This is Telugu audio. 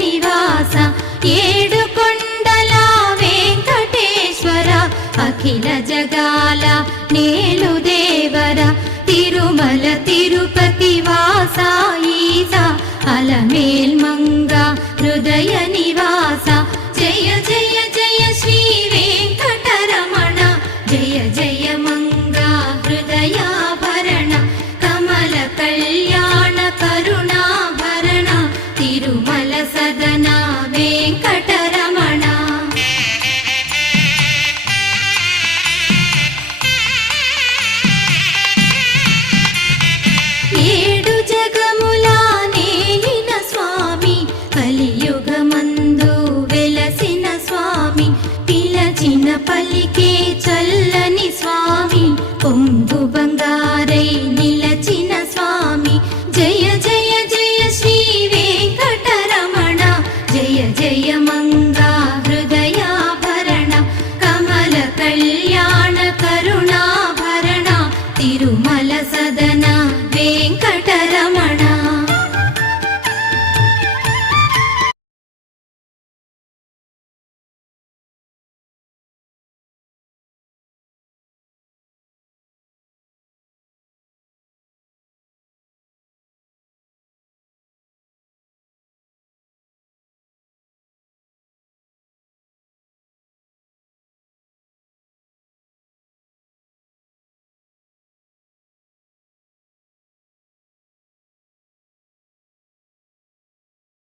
నివాస ఏడుకొండల వెంకటేశ్వర అఖిల జగాల నేలు దేవర తిరుమల తిరుపతి వాస ఈస అలమేల్ మంగ హృదయ నివాస జయ జయ జయ శ్రీ వెంకటరమణ జయ జయ మంగ హృదయాభరణ కమల కళ్యాణ కరుణాభరణ తిరుమల సదన వెంకటరమణ. ఏడు జగముల నేలిన స్వామి కలియుగమందు వెలసిన స్వామి పిలచిన పలికే